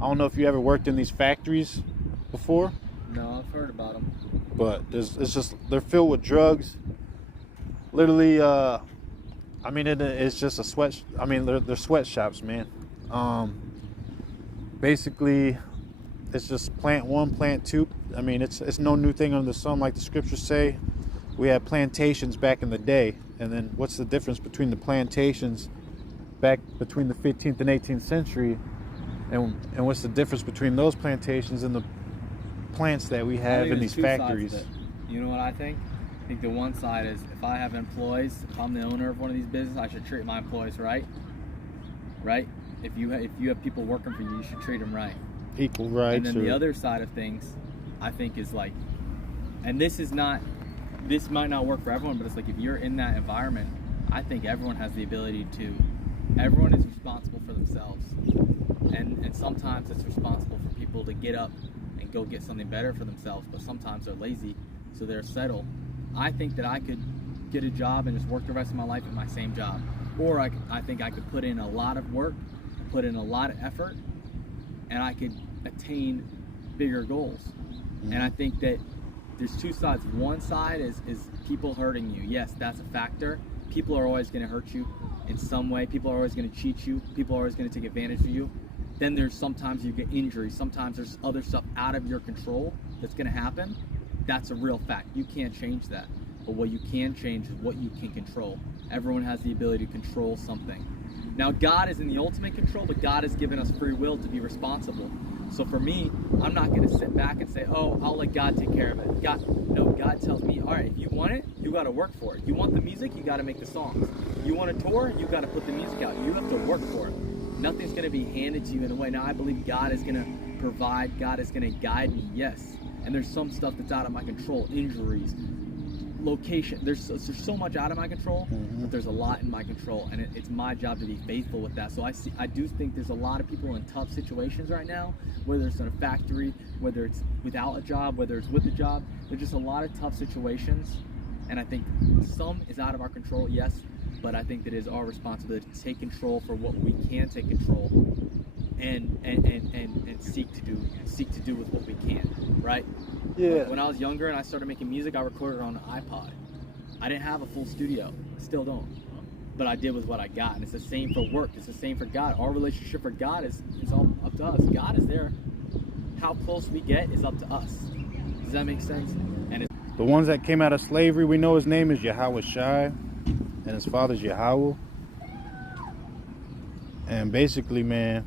I don't know if you ever worked in these factories before, No, I've heard about them. but it's just they're filled with drugs. Literally, I mean, it's just a sweat. I mean, they're sweatshops, man. Basically, it's just plant one, plant two. I mean, it's no new thing under the sun, like the scriptures say. We had plantations back in the day, and then what's the difference between the plantations back between the 15th and 18th century, and what's the difference between those plantations and the plants that we have in these factories? You know what I think? I think the one side is if I have employees, if I'm the owner of one of these businesses, I should treat my employees right. Right? If you have people working for you, you should treat them right. Equal rights. And then the other side of things, I think, is like, and this might not work for everyone, but it's like if you're in that environment, I think everyone has the ability to. Everyone is responsible for themselves, and sometimes it's responsible for people to get up and go get something better for themselves, but sometimes they're lazy, so they're settled. I think that I could get a job and just work the rest of my life at my same job, or I think I could put in a lot of work, put in a lot of effort, and I could attain bigger goals. Mm-hmm. And I think that there's two sides. One side is people hurting you. Yes, that's a factor. People are always going to hurt you in some way. People are always going to cheat you. People are always going to take advantage of you. Then there's sometimes you get injuries. Sometimes there's other stuff out of your control that's going to happen. That's a real fact. You can't change that. But what you can change is what you can control. Everyone has the ability to control something. Now, God is in the ultimate control, but God has given us free will to be responsible. So for me, I'm not going to sit back and say, oh, I'll let God take care of it. God tells me, all right, if you want it, you got to work for it. You want the music, you got to make the songs. You want to tour, you got to put the music out. You have to work for it. Nothing's going to be handed to you in a way. Now, I believe God is going to provide. God is going to guide me, yes. And there's some stuff that's out of my control, injuries, location. There's so much out of my control, but there's a lot in my control, and it's my job to be faithful with that. So I do think there's a lot of people in tough situations right now, whether it's in a factory, whether it's without a job, whether it's with a job. There's just a lot of tough situations, and I think some is out of our control, yes, but I think that it is our responsibility to take control for what we can take control, and seek to do with what we can, right? Yeah. When I was younger and I started making music, I recorded on an iPod. I didn't have a full studio. I still don't. But I did with what I got. And it's the same for work. It's the same for God. Our relationship for God is all up to us. God is there. How close we get is up to us. Does that make sense? And the ones that came out of slavery, we know his name is Yahweh Shai, and his father's Yahweh. And basically, man,